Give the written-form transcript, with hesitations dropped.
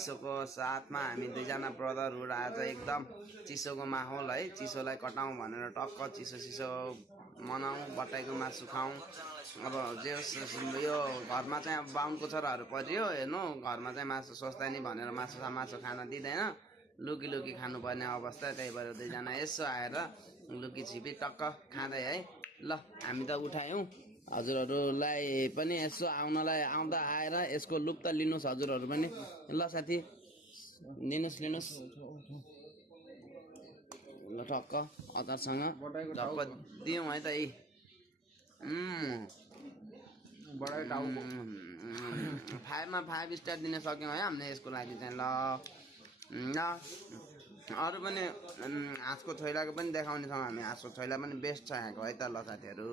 चिसोको साथमा हामी दुईजना ब्रदरहुड आज एकदम चिसोको माहौल है चिसोलाई कटाउँ भनेर टक्क चिसो मनाउँ बटाइको मासु खाउँ अब जे यो घरमा चाहिँ अब बाहुनको छोराहरू परियो हेर्नु घरमा चाहिँ मासु सोच्दा नि भनेर मासु खान दिँदैन लुकी खानुपर्ने अवस्था त्यही भएर दुईजना यसो आएर लुकी छिपी टक्क खाँदै है ल हामी त उठायौँ हजुरहरूलाई पनि यसो आउँदा आएर यसको लुक त लिनुहोस् हजुरहरू पनि ल साथी लिनुहोस् ल टक्क अचारसँग टक्क दिउँ है त यी फाइभमा 5 स्टार दिन सक्यौँ है हामीले यसको लागि चाहिँ ल अरू पनि हाँसको छोइलाको पनि देखाउने छौँ हामी हाँसको छोइला पनि बेस्ट छ यहाँको है त ल साथीहरू